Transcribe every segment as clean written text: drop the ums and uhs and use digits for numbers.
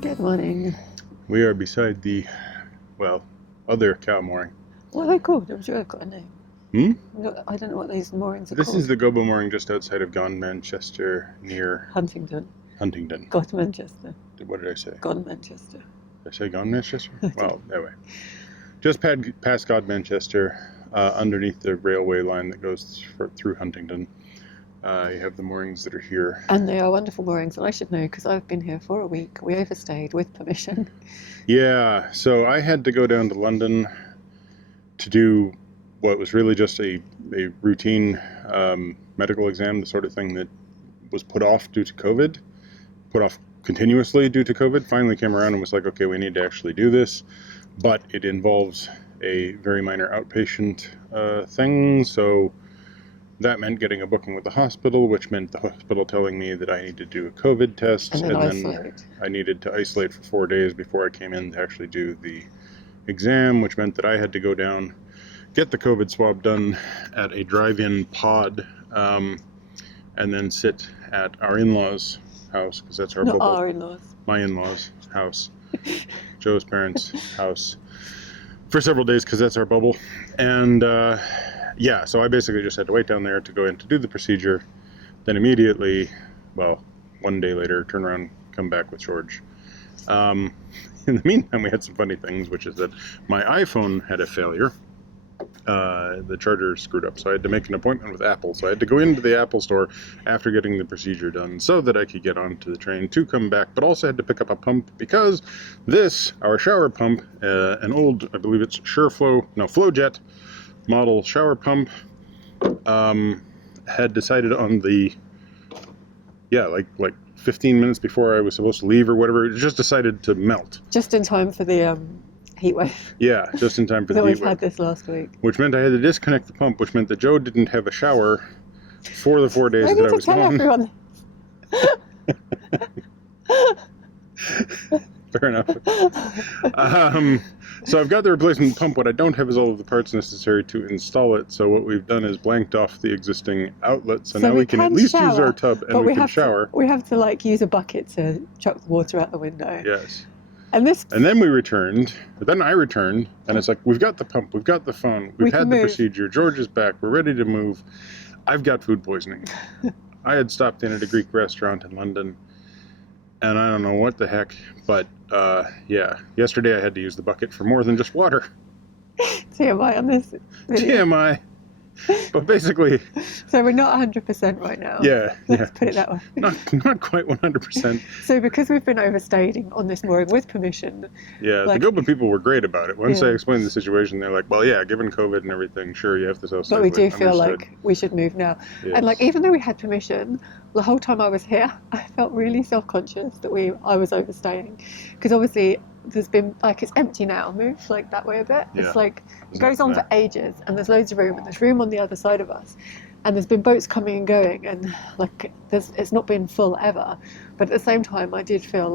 Good morning. We are beside the, well, other cow mooring. What are they called? I'm sure I've got a name. Hmm? I don't know what these moorings are This called. is the Gobo mooring just outside of Godqmanchester near Huntingdon. Godqmanchester. What did I say? Godmanchester. Did I say Godmanchester? Well, anyway. Just past Godmanchester, underneath the railway line that goes through Huntingdon. You have the moorings that are here. And they are wonderful moorings, and I should know because I've been here for a week. We overstayed with permission. Yeah, so I had to go down to London to do what was really just a routine medical exam, the sort of thing that was put off due to COVID, put off continuously due to COVID. Finally came around and was like, okay, we need to actually do this, but it involves a very minor outpatient thing, so that meant getting a booking with the hospital, which meant the hospital telling me that I need to do a COVID test, and then I needed to isolate for 4 days before I came in to actually do the exam, which meant that I had to go down, get the COVID swab done at a drive-in pod, and then sit at our in-laws' house, because that's our Not bubble. our in-laws. My in-laws' house. Joe's parents' house. For several days, because that's our bubble. And yeah, so I basically just had to wait down there to go in to do the procedure, then immediately, well, 1 day later, turn around, come back with George. In the meantime, we had some funny things, which is that my iPhone had a failure. The charger screwed up, so I had to make an appointment with Apple. So I had to go into the Apple store after getting the procedure done so that I could get onto the train to come back, but also had to pick up a pump because our shower pump, an old, I believe it's FlowJet model shower pump, had decided on the, like 15 minutes before I was supposed to leave or whatever, it just decided to melt. Just in time for the heat wave. Yeah, just in time for the heat wave. We've had this last week. Which meant I had to disconnect the pump, which meant that Joe didn't have a shower for the 4 days that I was gone. Fair enough. So I've got the replacement pump. What I don't have is all of the parts necessary to install it. So what we've done is blanked off the existing outlet. So now we can at least use our tub and we can shower. We have to use a bucket to chuck the water out the window. Yes. And then we returned. Then I returned, and it's like, we've got the pump, we've got the phone, we've had the procedure, George is back, we're ready to move. I've got food poisoning. I had stopped in at a Greek restaurant in London, and I don't know what the heck, but yeah, yesterday I had to use the bucket for more than just water. TMI on this video. TMI. But basically... So we're not 100% right now. Yeah. Let's put it that way. Not quite 100%. So because we've been overstaying on this mooring with permission... Yeah, the Gobo people were great about it. Once I explained the situation, they're like, well, yeah, given COVID and everything, sure, you have this house. But we do feel like we should move now. Yes. And even though we had permission, the whole time I was here, I felt really self-conscious that I was overstaying. Because obviously... there's been it's empty now. Move that way a bit. Yeah. It goes on for ages, and there's loads of room, and there's room on the other side of us, and there's been boats coming and going, and it's not been full ever. But at the same time, I did feel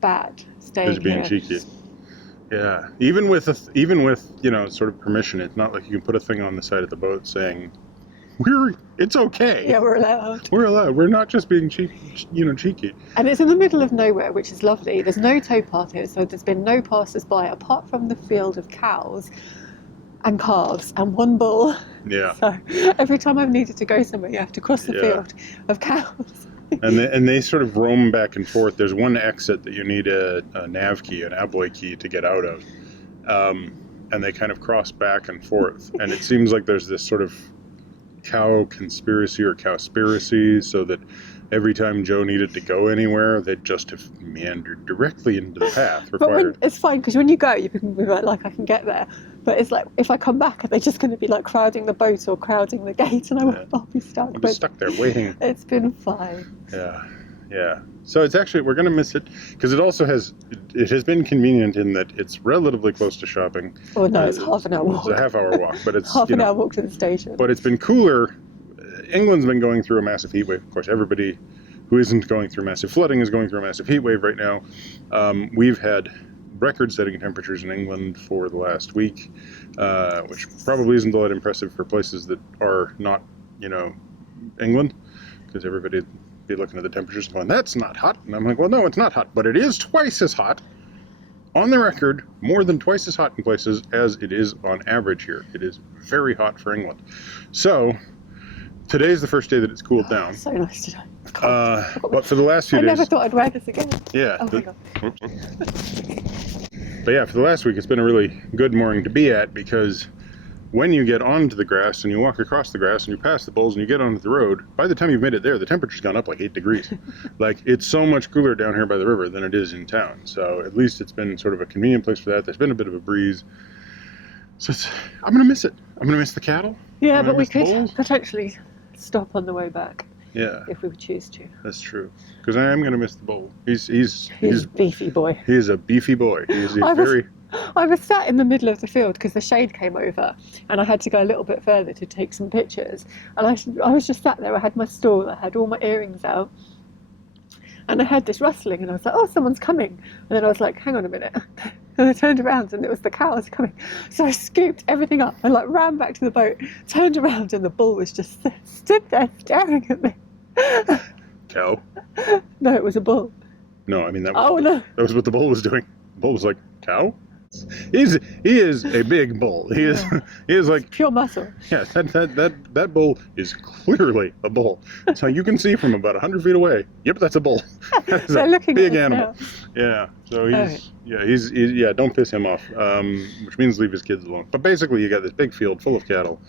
bad staying here. Being cheeky. Yeah, even with sort of permission, it's not like you can put a thing on the side of the boat saying, it's okay. Yeah, we're allowed. We're allowed. We're not just being cheeky. And it's in the middle of nowhere, which is lovely. There's no towpath here, so there's been no passers-by apart from the field of cows and calves and one bull. Yeah. So every time I've needed to go somewhere, you have to cross the field of cows. And they sort of roam back and forth. There's one exit that you need a nav key, an abloy key, to get out of. And they kind of cross back and forth. And it seems like there's this sort of cow conspiracy or cowspiracy, so that every time Joe needed to go anywhere, they'd just have meandered directly into the path required. But it's fine, because when you go, you can be I can get there. But it's if I come back, are they just going to be crowding the boat or crowding the gate, and I'll be stuck. I'll be stuck there waiting. It's been fine. Yeah. So it's actually, we're going to miss it, because it has been convenient in that it's relatively close to shopping. Oh no, it's half an hour walk. It's a half-hour walk, but it's half an hour walk to the station. But it's been cooler. England's been going through a massive heat wave. Of course, everybody who isn't going through massive flooding is going through a massive heat wave right now. We've had record-setting temperatures in England for the last week, which probably isn't all that impressive for places that are not, England, because everybody be looking at the temperatures and going, that's not hot. And I'm like, well, no, it's not hot, but it is twice as hot. On the record, more than twice as hot in places as it is on average here. It is very hot for England. So today's the first day that it's cooled down. So nice today. But for the last few days... I never thought I'd wear this again. Yeah. Oh my God. But yeah, for the last week, it's been a really good mooring to be at, because when you get onto the grass and you walk across the grass and you pass the bulls and you get onto the road, by the time you've made it there, the temperature's gone up like 8 degrees. Like, it's so much cooler down here by the river than it is in town. So at least it's been sort of a convenient place for that. There's been a bit of a breeze. So I'm going to miss it. I'm going to miss the cattle. Yeah, but we could potentially stop on the way back. Yeah. If we would choose to. That's true. Because I am going to miss the bull. He's a beefy boy. He is a beefy boy. I was sat in the middle of the field because the shade came over and I had to go a little bit further to take some pictures. And I was just sat there. I had my stall. I had all my earrings out. And I heard this rustling and I was like, oh, someone's coming. And then I was like, hang on a minute. And I turned around and it was the cows coming. So I scooped everything up and like ran back to the boat, turned around and the bull was just stood there staring at me. Cow? No, it was a bull. No, I mean that was what the bull was doing. The bull was like, cow? He is a big bull. He is like pure muscle. Yeah, that bull is clearly a bull. So you can see from about 100 feet away. Yep, that's a bull. That's a big animal. Yeah. So he's don't piss him off. Which means leave his kids alone. But basically, you got this big field full of cattle.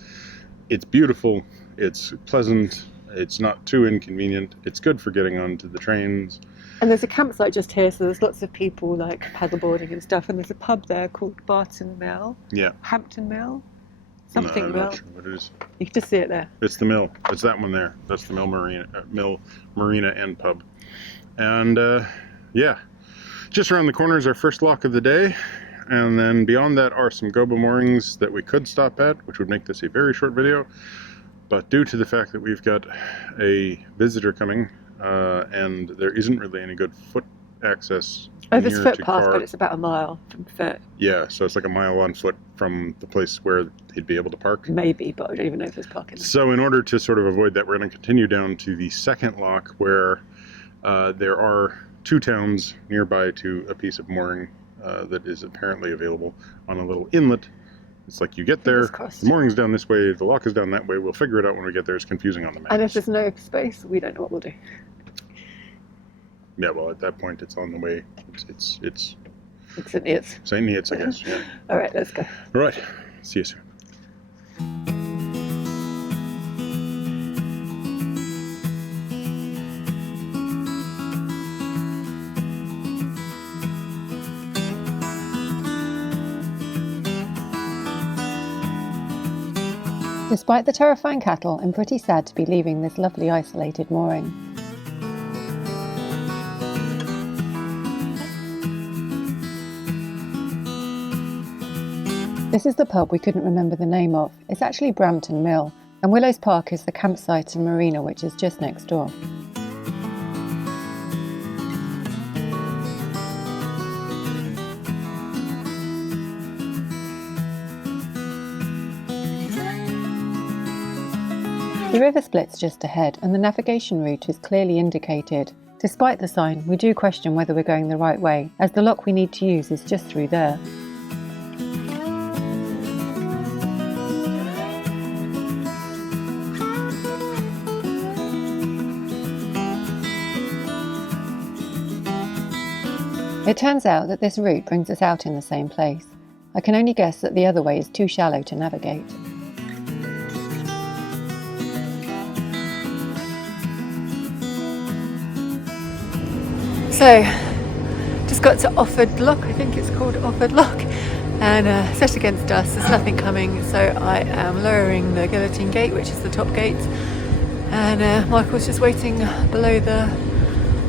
It's beautiful. It's pleasant. It's not too inconvenient. It's good for getting onto the trains. And there's a campsite just here, so there's lots of people like paddleboarding and stuff. And there's a pub there called Barton Mill. Yeah. Hampton Mill. I'm not sure what it is. You can just see it there. It's the mill. It's that one there. That's the Mill Marina and pub. And just around the corner is our first lock of the day. And then beyond that are some gobo moorings that we could stop at, which would make this a very short video. But due to the fact that we've got a visitor coming, and there isn't really any good foot access. Oh, there's footpath, but it's about a mile from foot. Yeah, so it's like a mile on foot from the place where he'd be able to park. Maybe, but I don't even know if there's parking. So in order to sort of avoid that, we're going to continue down to the second lock where there are 2 towns nearby to a piece of mooring that is apparently available on a little inlet. It's like you get there, the mooring's down this way, the lock is down that way. We'll figure it out when we get there. It's confusing on the map. And if there's no space, we don't know what we'll do. Yeah, well, at that point, it's on the way. It's St Neots. St Neots, I guess. Yeah. All right, let's go. All right. See you soon. Despite the terrifying cattle, I'm pretty sad to be leaving this lovely isolated mooring. This is the pub we couldn't remember the name of. It's actually Brampton Mill, and Willows Park is the campsite and marina which is just next door. The river splits just ahead and the navigation route is clearly indicated. Despite the sign, we do question whether we're going the right way, as the lock we need to use is just through there. It turns out that this route brings us out in the same place. I can only guess that the other way is too shallow to navigate. So, just got to Offord Lock, I think it's called Offord Lock, and set against us, there's nothing coming, so I am lowering the guillotine gate, which is the top gate, and Michael's just waiting below the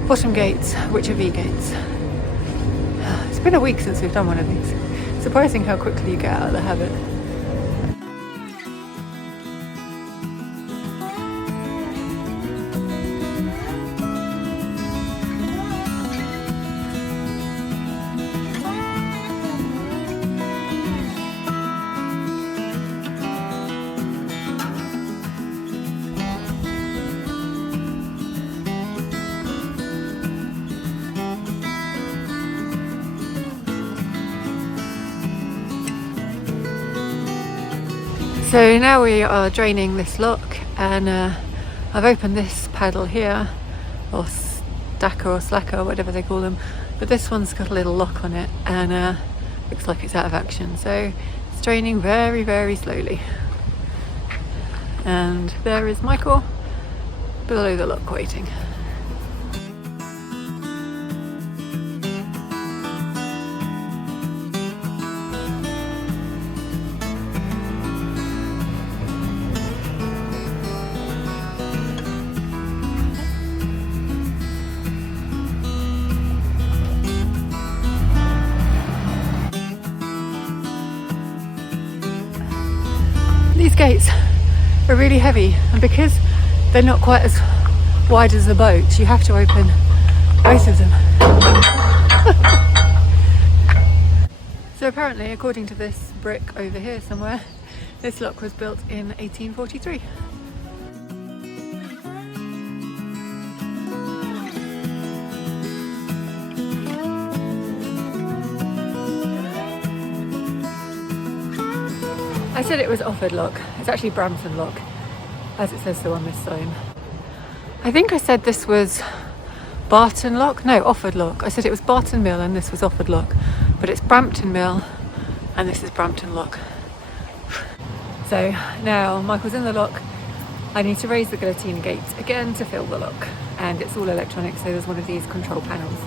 bottom gates, which are V gates. It's been a week since we've done one of these. Surprising how quickly you get out of the habit. So now we are draining this lock, and I've opened this paddle here, or stacker or slacker, whatever they call them, but this one's got a little lock on it and looks like it's out of action, so it's draining very, very slowly. And there is Michael below the lock waiting. These gates are really heavy, and because they're not quite as wide as the boat, you have to open both of them. So apparently, according to this brick over here somewhere, this lock was built in 1843. I said it was Offord Lock. It's actually Brampton Lock, as it says so on this sign. I think I said this was Barton Lock. No, Offord Lock. I said it was Barton Mill and this was Offord Lock, but it's Brampton Mill and this is Brampton Lock. So now Michael's in the lock. I need to raise the guillotine gate again to fill the lock, and it's all electronic, so there's one of these control panels.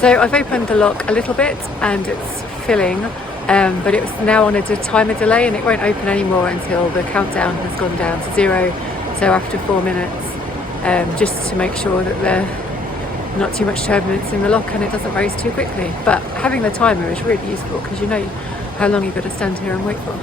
So I've opened the lock a little bit and it's filling, but it's now on a timer delay and it won't open anymore until the countdown has gone down to 0, so after 4 minutes, just to make sure that there's not too much turbulence in the lock and it doesn't raise too quickly. But having the timer is really useful because you know how long you've got to stand here and wait for.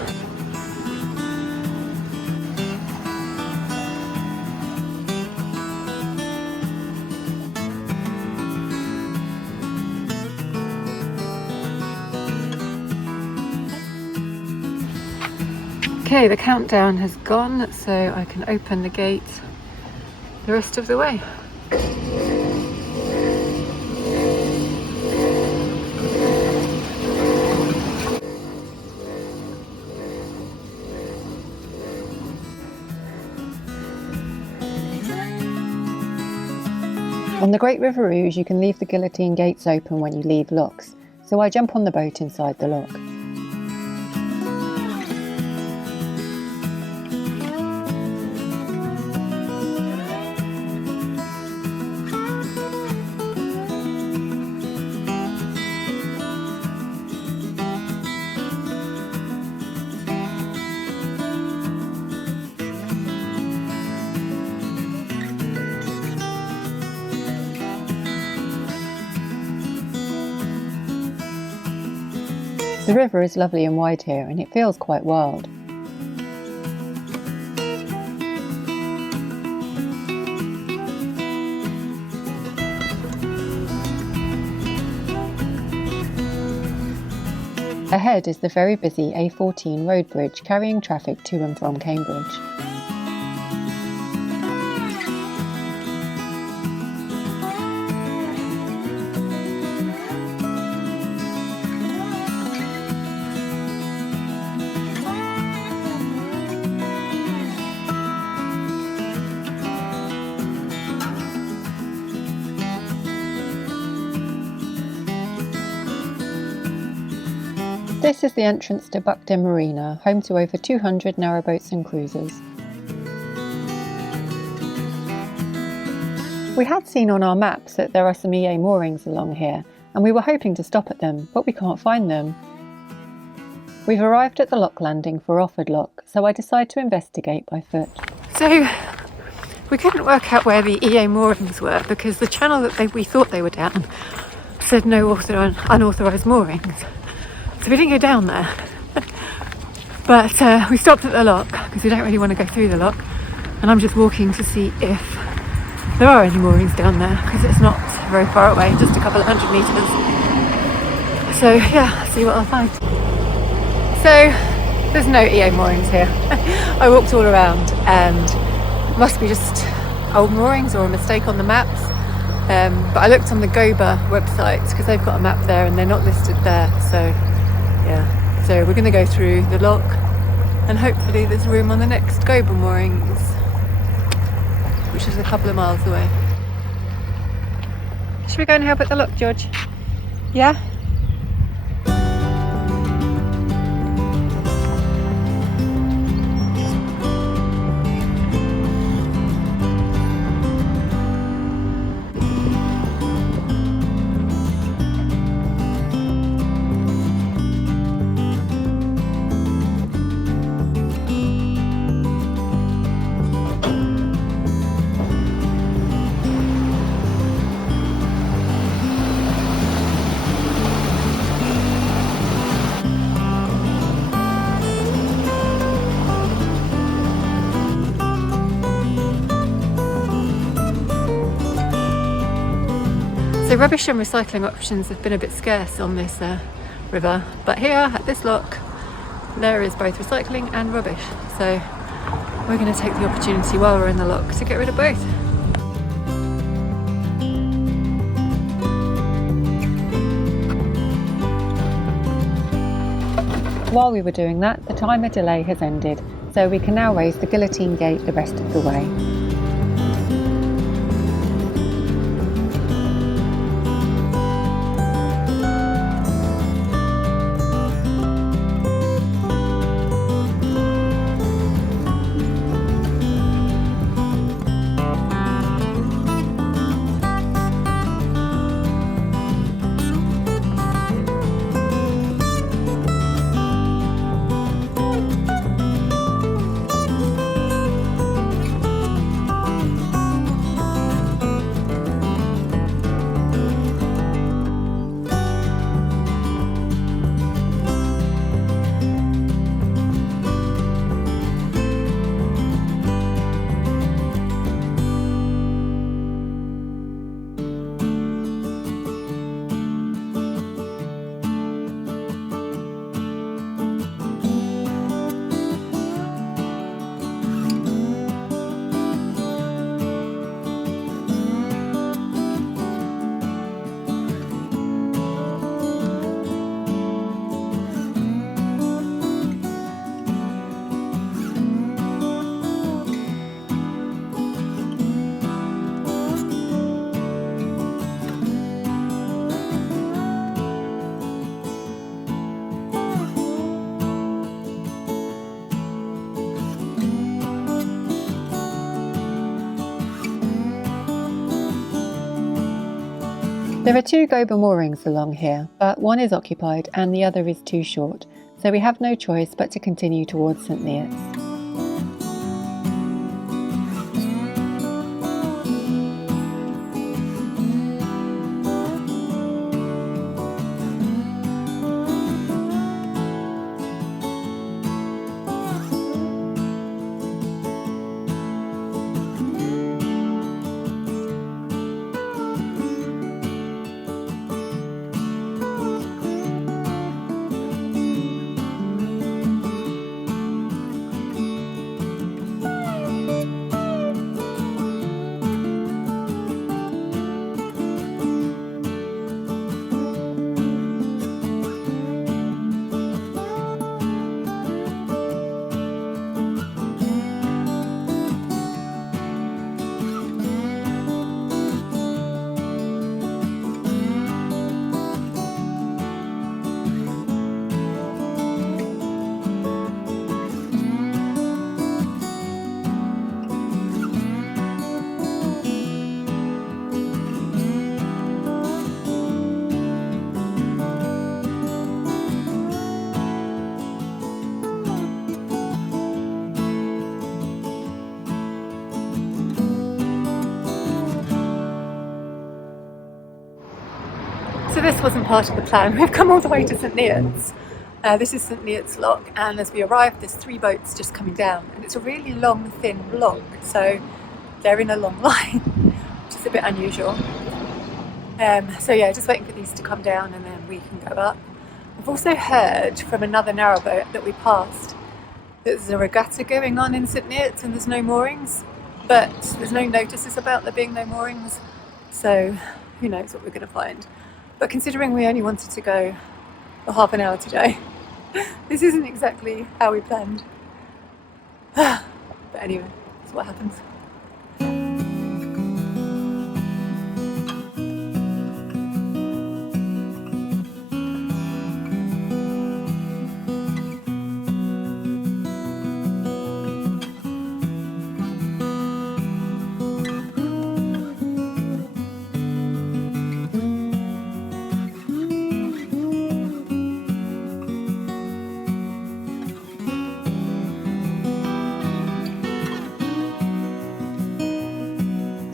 Okay, the countdown has gone, so I can open the gate the rest of the way. On the Great River Rouge, you can leave the guillotine gates open when you leave locks, so I jump on the boat inside the lock. The river is lovely and wide here, and it feels quite wild. Ahead is the very busy A14 road bridge carrying traffic to and from Cambridge. This is the entrance to Buckden Marina, home to over 200 narrowboats and cruisers. We had seen on our maps that there are some EA moorings along here, and we were hoping to stop at them, but we can't find them. We've arrived at the lock landing for Offord Lock, so I decide to investigate by foot. So we couldn't work out where the EA moorings were because the channel that we thought they were down said no unauthorised moorings. So we didn't go down there, but we stopped at the lock because we don't really want to go through the lock, and I'm just walking to see if there are any moorings down there, because it's not very far away, just a couple of 100 metres. So yeah, see what I'll find. So there's no EA moorings here. I walked all around and it must be just old moorings or a mistake on the maps. But I looked on the Goba website because they've got a map there and they're not listed there. So yeah, so we're going to go through the lock and hopefully there's room on the next Goba moorings, which is a couple of miles away. Should we go and help at the lock, George? Yeah? So rubbish and recycling options have been a bit scarce on this river, but here at this lock there is both recycling and rubbish, so we're going to take the opportunity while we're in the lock to get rid of both. While we were doing that, the timer delay has ended, so we can now raise the guillotine gate the rest of the way. There are two Goba moorings along here, but one is occupied and the other is too short, so we have no choice but to continue towards St Neots. So this wasn't part of the plan. We've come all the way to St Neots. This is St Neots Lock, and as we arrive there's 3 boats just coming down, and it's a really long thin lock, so they're in a long line. which is a bit unusual. So yeah, just waiting for these to come down and then we can go up. I've also heard from another narrowboat that we passed that there's a regatta going on in St Neots and there's no moorings, but there's no notices about there being no moorings, so who knows what we're going to find. But considering we only wanted to go for half an hour today, this isn't exactly how we planned. But anyway, that's what happens.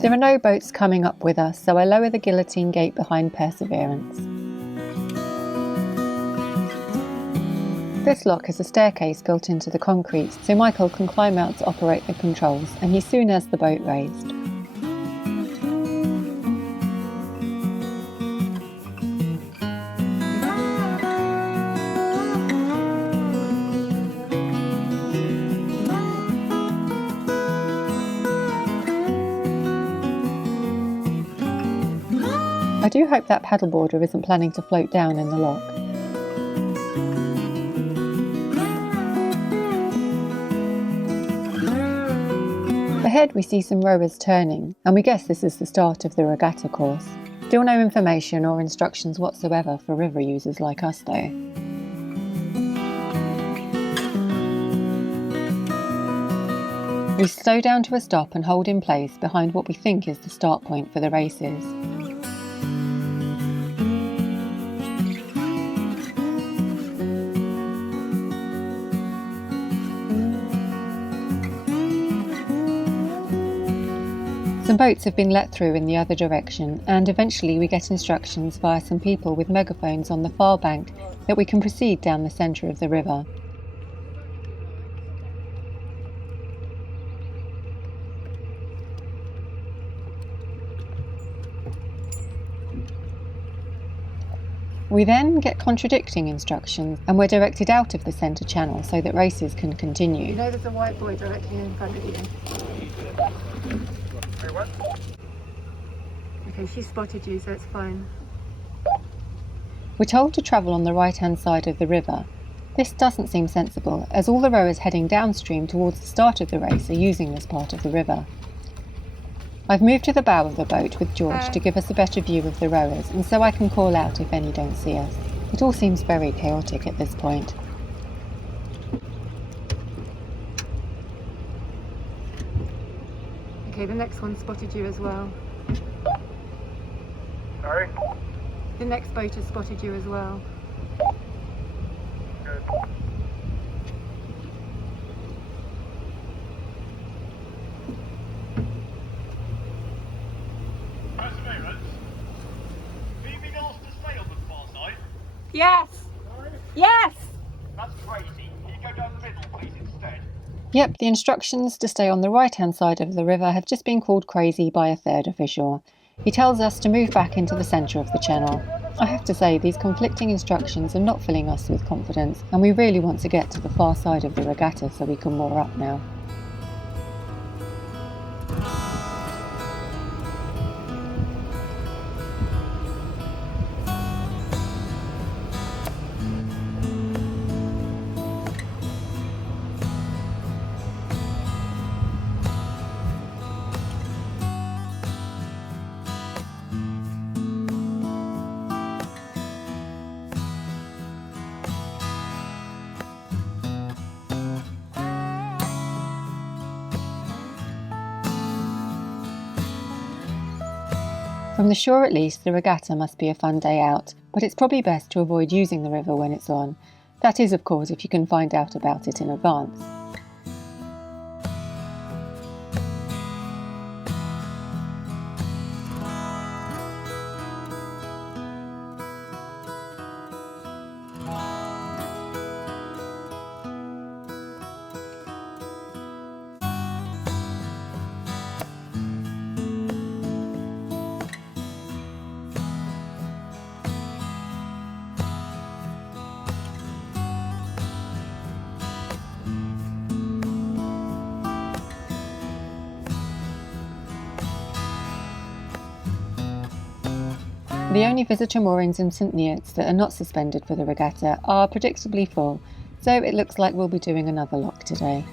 There are no boats coming up with us, so I lower the guillotine gate behind Perseverance. This lock has a staircase built into the concrete, so Michael can climb out to operate the controls, and he soon has the boat raised. I do hope that paddleboarder isn't planning to float down in the lock. Ahead we see some rowers turning, and we guess this is the start of the regatta course. Still no information or instructions whatsoever for river users like us though. We slow down to a stop and hold in place behind what we think is the start point for the races. Some boats have been let through in the other direction, and eventually we get instructions via some people with megaphones on the far bank that we can proceed down the centre of the river. We then get contradicting instructions, and we're directed out of the centre channel so that races can continue. You know there's a white boy directly in front of you. Okay, she spotted you, so it's fine. We're told to travel on the right-hand side of the river. This doesn't seem sensible, as all the rowers heading downstream towards the start of the race are using this part of the river. I've moved to the bow of the boat with George to give us a better view of the rowers, and so I can call out if any don't see us. It all seems very chaotic at this point. Okay, the next one spotted you as well. Sorry? The next boat has spotted you as well. Good. Perseverance? Do you mean asked to stay on the far side? Yes! Sorry? Yes! That's crazy. Can you go down the middle, please, instead? Yep, the instructions to stay on the right-hand side of the river have just been called crazy by a third official. He tells us to move back into the centre of the channel. I have to say, these conflicting instructions are not filling us with confidence, and we really want to get to the far side of the regatta so we can moor up now. From the shore at least, the regatta must be a fun day out, but it's probably best to avoid using the river when it's on. That is, of course, if you can find out about it in advance. The only visitor moorings in St Neots that are not suspended for the regatta are predictably full, so it looks like we'll be doing another lock today.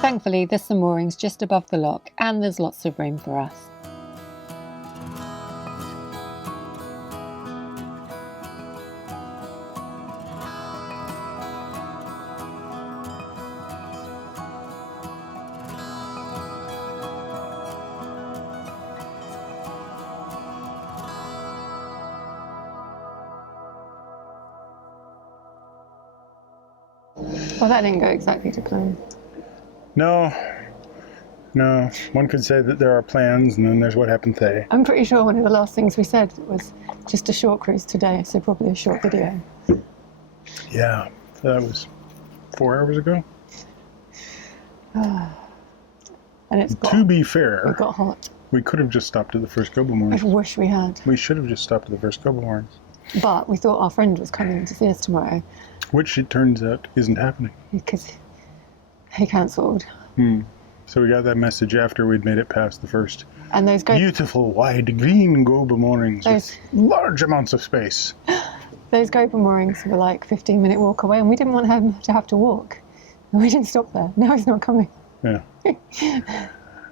Thankfully, there's some moorings just above the lock and there's lots of room for us. Well, that didn't go exactly to plan. No. One could say that there are plans, and then there's what happened today. I'm pretty sure one of the last things we said was just a short cruise today, so probably a short video. Yeah, that was 4 hours ago. And it's got, To be it fair, got hot. we could have just stopped at the first Gobo I moorings. wish we had. We should have just stopped at the first Gobo moorings. But we thought our friend was coming to see us tomorrow Which it turns out isn't happening. because he cancelled. So we got that message after we'd made it past the first And those beautiful, wide, green Gobo moorings with Those- large amounts of space. Gobo moorings were like 15-minute walk away, and we didn't want him to have to walk. And we didn't stop there. Now he's not coming. Yeah.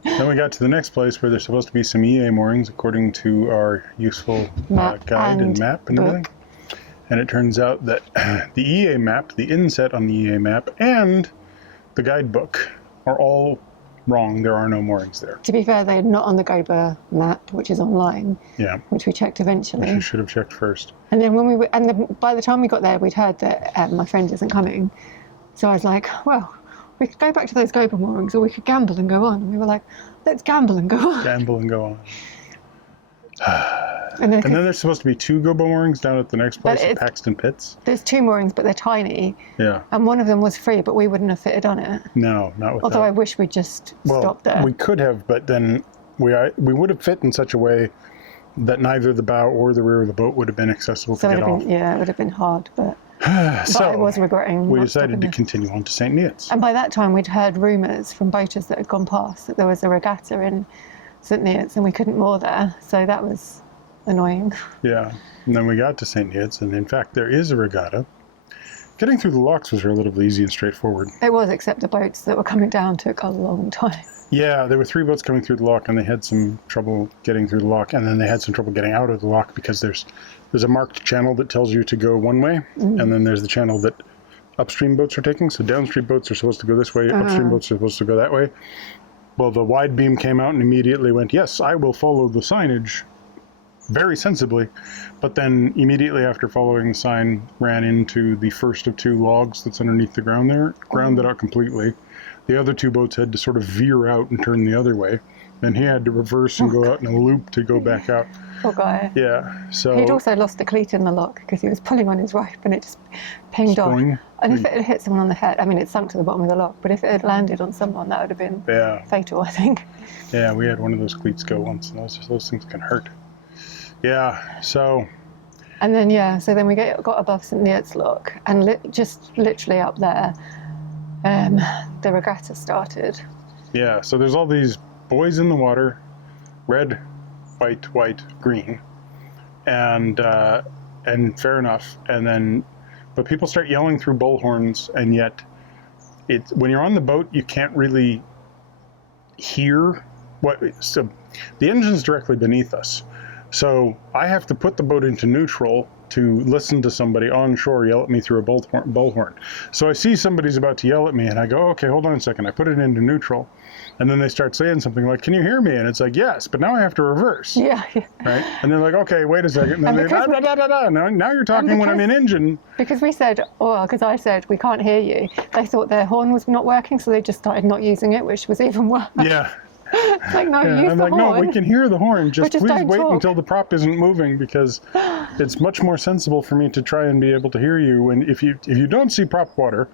Then we got to the next place where there's supposed to be some EA moorings according to our useful Map guide and and map and book. everything. And it turns out that the EA map, the inset on the EA map, and the guidebook are all wrong. There are no moorings there. To be fair, they're not on the Gobo map, which is online, Yeah, which we checked eventually. which you should have checked first. And then when we were, by the time we got there, we'd heard that my friend isn't coming. So I was like, well, we could go back to those Gobo moorings, or we could gamble and go on. And we were like, let's gamble and go on. Gamble and go on. And then, And then there's supposed to be 2 Gobo moorings down at the next place at Paxton Pits. there's 2 moorings, but they're tiny. Yeah. And one of them was free, but we wouldn't have fitted on it. No, not with Although I that. wish we'd just stopped there. We could have, but then we would have fit in such a way that neither the bow or the rear of the boat would have been accessible So to it get would have off. been, yeah, it would have been hard, but I So was regretting we not decided stopping to there. continue on to St Neots. And by that time, we'd heard rumours from boaters that had gone past that there was a regatta in St Neots and we couldn't moor there. So that was annoying. Yeah, and then we got to St Neots, and in fact, there is a regatta. Getting through the locks was relatively easy and straightforward. It was, except the boats that were coming down took a long time. Yeah, there were 3 boats coming through the lock, and they had some trouble getting through the lock, and then they had some trouble getting out of the lock because there's a marked channel that tells you to go one way, and then there's the channel that upstream boats are taking. So downstream boats are supposed to go this way, upstream boats are supposed to go that way. Well, the wide beam came out and immediately went, yes, I will follow the signage very sensibly. But then immediately after following the sign, ran into the first of 2 logs that's underneath the ground there, grounded out completely. The other 2 boats had to sort of veer out and turn the other way. Then he had to reverse and go out in a loop to go back out. Poor guy. Yeah, so... He'd also lost a cleat in the lock because he was pulling on his rope and it just pinged Spring. off. And if it had hit someone on the head, I mean, it sunk to the bottom of the lock, but if it had landed on someone, that would have been fatal, I think. Yeah, we had one of those cleats go once, and those things can hurt. Yeah, so... And then, so then we got above St Neots lock, and just literally up there, the regatta started. Yeah, so there's all these boys in the water, red, white, green, and fair enough. And then, but people start yelling through bullhorns, and yet, when you're on the boat, you can't really hear what. So, the engine's directly beneath us, so I have to put the boat into neutral to listen to somebody on shore yell at me through a bullhorn. So I see somebody's about to yell at me, and I go, okay, hold on a second. I put it into neutral. And then they start saying something like, can you hear me? And it's like, yes, but now I have to reverse. Yeah. Right? And they're like, okay, wait a second. And then now you're talking when I'm in engine. Because we said, because I said, we can't hear you. They thought their horn was not working, so they just started not using it, which was even worse. Yeah. It's like, no, use I'm the like, horn. no, we can hear the horn. Just please wait talk. until the prop isn't moving, because it's much more sensible for me to try and be able to hear you. And if you don't see prop water,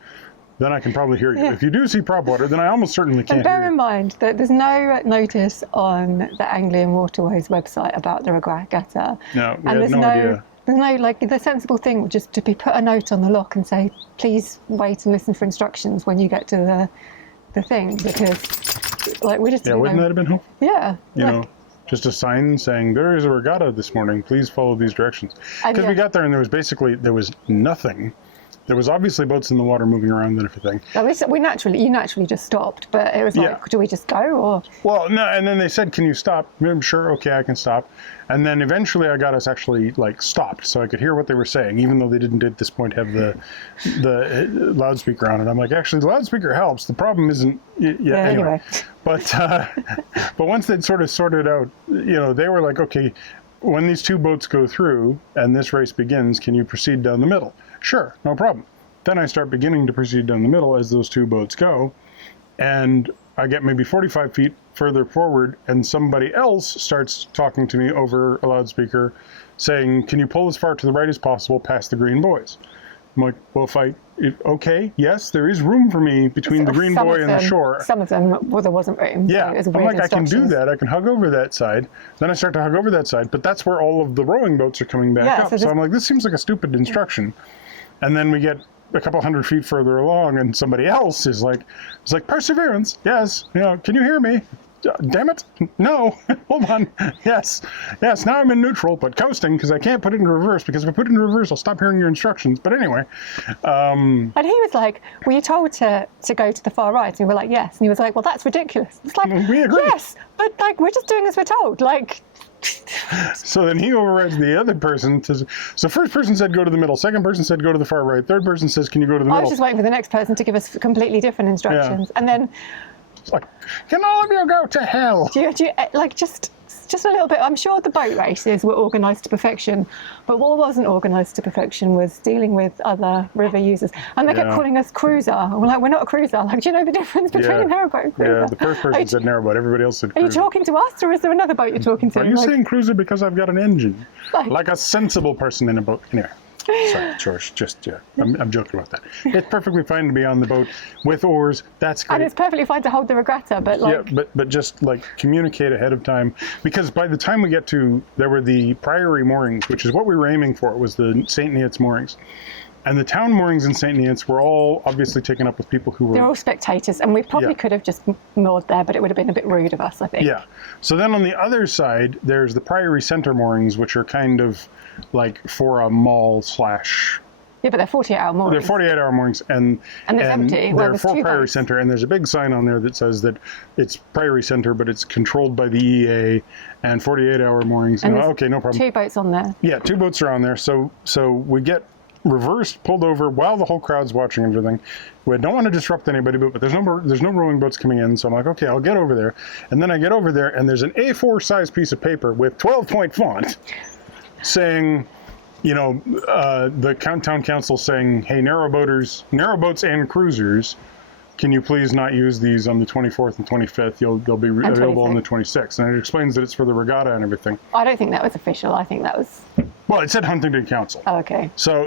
then I can probably hear you. Yeah. If you do see prop water, then I almost certainly can't And bear hear in you. mind that there's no notice on the Anglian Waterways website about the regatta. No, we and had no idea. There's no, like, the sensible thing would just to be put a note on the lock and say, please wait and listen for instructions when you get to the thing, because, like, we just didn't wouldn't know. that have been helpful? Yeah. You know, just a sign saying, there is a regatta this morning, please follow these directions. Because we got there and there was nothing. There was obviously boats in the water moving around and everything. You naturally just stopped, but it was like, do we just go, or? Well, no, and then they said, can you stop? I'm sure, okay, I can stop. And then eventually I got us actually, like, stopped so I could hear what they were saying, even though they didn't at this point have the loudspeaker on it. I'm like, actually, the loudspeaker helps. The problem isn't, anyway. But once they'd sort of sorted out, they were like, okay, when these 2 boats go through and this race begins, can you proceed down the middle? Sure, no problem. Then I start beginning to proceed down the middle as those 2 boats go, and I get maybe 45 feet further forward, and somebody else starts talking to me over a loudspeaker saying, can you pull as far to the right as possible past the green boys? I'm like, well, okay, yes, there is room for me between the green boy and the shore. Some of them, there wasn't room. Yeah, so I'm like, I can do that. I can hug over that side. Then I start to hug over that side, but that's where all of the rowing boats are coming back up. So I'm like, this seems like a stupid instruction. And then we get a couple hundred feet further along, and somebody else is like, perseverance, yes, can you hear me? Damn it, no, hold on, yes, now I'm in neutral, but coasting, because I can't put it in reverse, because if I put it in reverse, I'll stop hearing your instructions. But anyway. And he was like, were you told to go to the far right? And we were like, yes. And he was like, well, that's ridiculous. It's like, we agree. Yes, but, like, we're just doing as we're told, like... So then he overrides the other person. So first person said go to the middle, second person said go to the far right, third person says can you go to the middle? I was just waiting for the next person to give us completely different instructions. And then... It's like, can all of you go to hell? Do you, like, just a little bit. I'm sure the boat races were organised to perfection, but what wasn't organised to perfection was dealing with other river users. And they kept calling us cruiser. And we're like, we're not a cruiser. Like, do you know the difference between a narrowboat and cruiser? Yeah, the first person said narrowboat, everybody else said cruiser. Are you talking to us, or is there another boat you're talking to? Are you saying cruiser because I've got an engine? Like a sensible person in a boat. Anyway. Sorry, George, I'm joking about that. It's perfectly fine to be on the boat with oars, that's great. And it's perfectly fine to hold the regatta, but like... Yeah, but just, like, communicate ahead of time, because by the time we get to, there were the Priory moorings, which is what we were aiming for, was the St Neots moorings. And the town moorings in St Neots were all obviously taken up with people who were... They're all spectators, and we probably could have just moored there, but it would have been a bit rude of us, I think. Yeah. So then on the other side, there's the Priory Centre moorings, which are kind of like for a mall / Yeah, but they're 48-hour moorings. They're 48-hour moorings, and it's empty. They're for Priory Centre, and there's a big sign on there that says that it's Priory Centre, but it's controlled by the EA, and 48-hour moorings. And okay, no problem. 2 boats on there. Yeah, 2 boats are on there. So we get reversed, pulled over while the whole crowd's watching everything. We don't want to disrupt anybody, but there's no rowing boats coming in, so I'm like, okay, I'll get over there. And then I get over there, and there's an A4 size piece of paper with 12-point font saying, you know, the town council saying, hey, narrowboats and cruisers, can you please not use these on the 24th and 25th? They'll be available on the 26th. And it explains that it's for the regatta and everything. I don't think that was official. I think that was... Well, it said Huntingdon Council. Oh, okay. So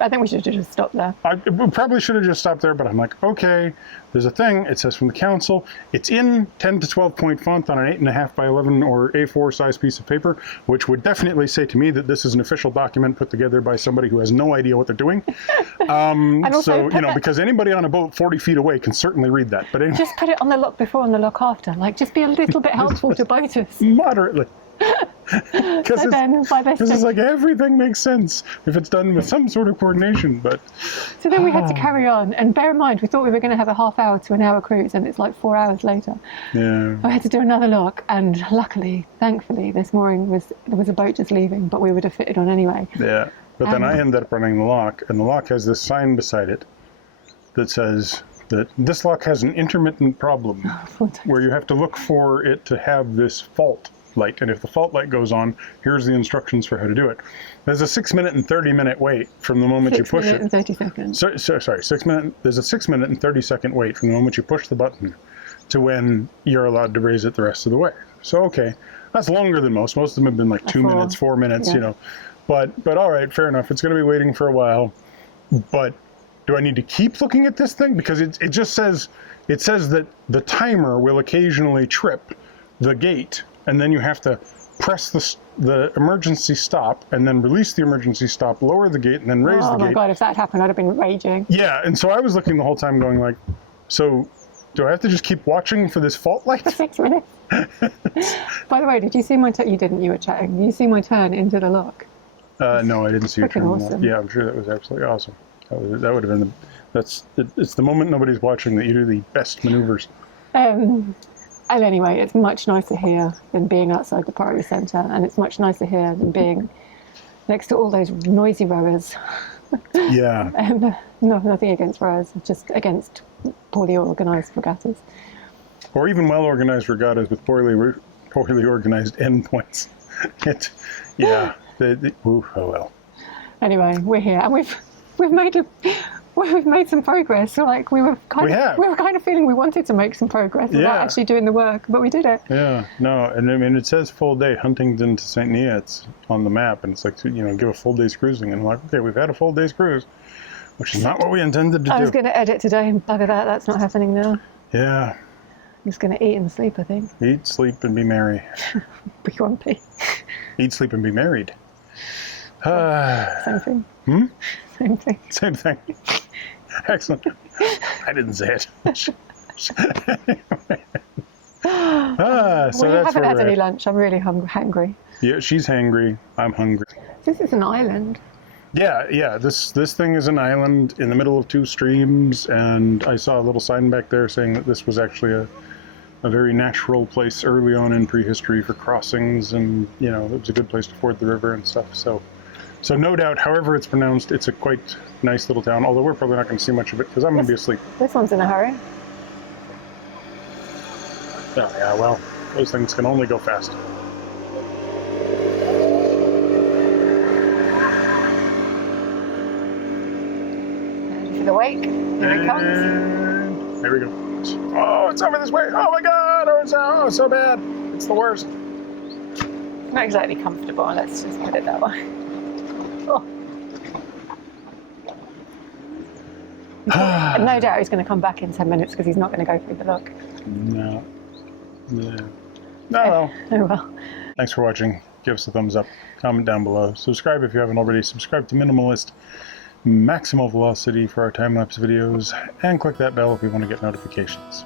I think we should have just stopped there. We probably should have just stopped there, but I'm like, okay, there's a thing. It says from the council. It's in 10 to 12 point font on an 8.5 by 11 or A4 size piece of paper, which would definitely say to me that this is an official document put together by somebody who has no idea what they're doing. So, you know, because anybody on a boat 40 feet away can certainly read that. But anyway, Just put it on the look before and the look after. Like, just be a little bit helpful to boaters. moderately. Because So it's like everything makes sense if it's done with some sort of coordination. But So then we had to carry on, and bear in mind, we thought we were going to have a half-hour to an hour cruise, and it's like 4 hours later. yeah, I had to do another look, and luckily, thankfully, there was a boat just leaving, but we would have fitted on anyway. yeah. But then I ended up running the lock, and the lock has this sign beside it that says that this lock has an intermittent problem where you have to look for it to have this fault light, and if the fault light goes on, here's the instructions for how to do it. There's a 6 minute and 30 minute wait from the moment you push 6 minutes it. and 30 seconds. Sorry, 6 minute. There's a 6 minute and 30 second wait from the moment you push the button to when you're allowed to raise it the rest of the way. So okay, that's longer than most. Most of them have been like 2 minutes, 4 minutes, yeah. you know. But all right, fair enough. It's going to be waiting for a while. But do I need to keep looking at this thing? Because it just says that the timer will occasionally trip the gate, and then you have to press the emergency stop and then release the emergency stop, lower the gate, and then raise the gate. Oh my God, if that happened, I'd have been raging. Yeah, and so I was looking the whole time going like, so do I have to just keep watching for this fault light? For 6 minutes. By the way, did you see my turn? You didn't, you were chatting. Did you see my turn into the lock? No, I didn't see your turn. Awesome. Yeah, I'm sure that was absolutely awesome. That would have been it's the moment nobody's watching that you do the best maneuvers. And anyway, it's much nicer here than being outside the Priory Centre, and it's much nicer here than being next to all those noisy rowers. Yeah. And no, nothing against rowers, just against poorly organised regattas. Or even well-organized regattas with poorly organized endpoints. Oh well. Anyway, we're here, and we've made some progress. So like we were kind of feeling we wanted to make some progress without actually doing the work, but we did it. Yeah, no, and I mean it says full day Huntingdon to St Neots on the map, and it's like, you know, give a full day's cruising, and I'm like, okay, we've had a full day's cruise, which is not what we intended to do. I was going to edit today, and bugger that, that's not happening now. Yeah. I'm just going to eat and sleep, I think. Eat, sleep, and be merry. Be grumpy. Eat, sleep, and be married. Same thing. Hmm? Same thing. Same thing. Excellent. I didn't say it. So You that's haven't where had we're any at. lunch. I'm really hungry. Yeah, she's hangry. I'm hungry. This is an island. Yeah. This thing is an island in the middle of two streams, and I saw a little sign back there saying that this was actually a very natural place early on in prehistory for crossings, and you know, it was a good place to ford the river and stuff. So no doubt, however it's pronounced, it's a quite nice little town. Although we're probably not going to see much of it because I'm going to be asleep. This one's in a hurry. Oh yeah, well, those things can only go fast. Ready for the wake? Here it comes. There we go. Oh, it's over this way. Oh my God! Oh, it's so bad. It's the worst. Not exactly comfortable. Let's just put it that way. Oh. No doubt he's going to come back in 10 minutes because he's not going to go through the lock. No. Yeah. No. Oh well. Thanks for watching. Give us a thumbs up. Comment down below. Subscribe if you haven't already. Subscribe to Minimalist Maximal Velocity for our time-lapse videos. And click that bell if you want to get notifications.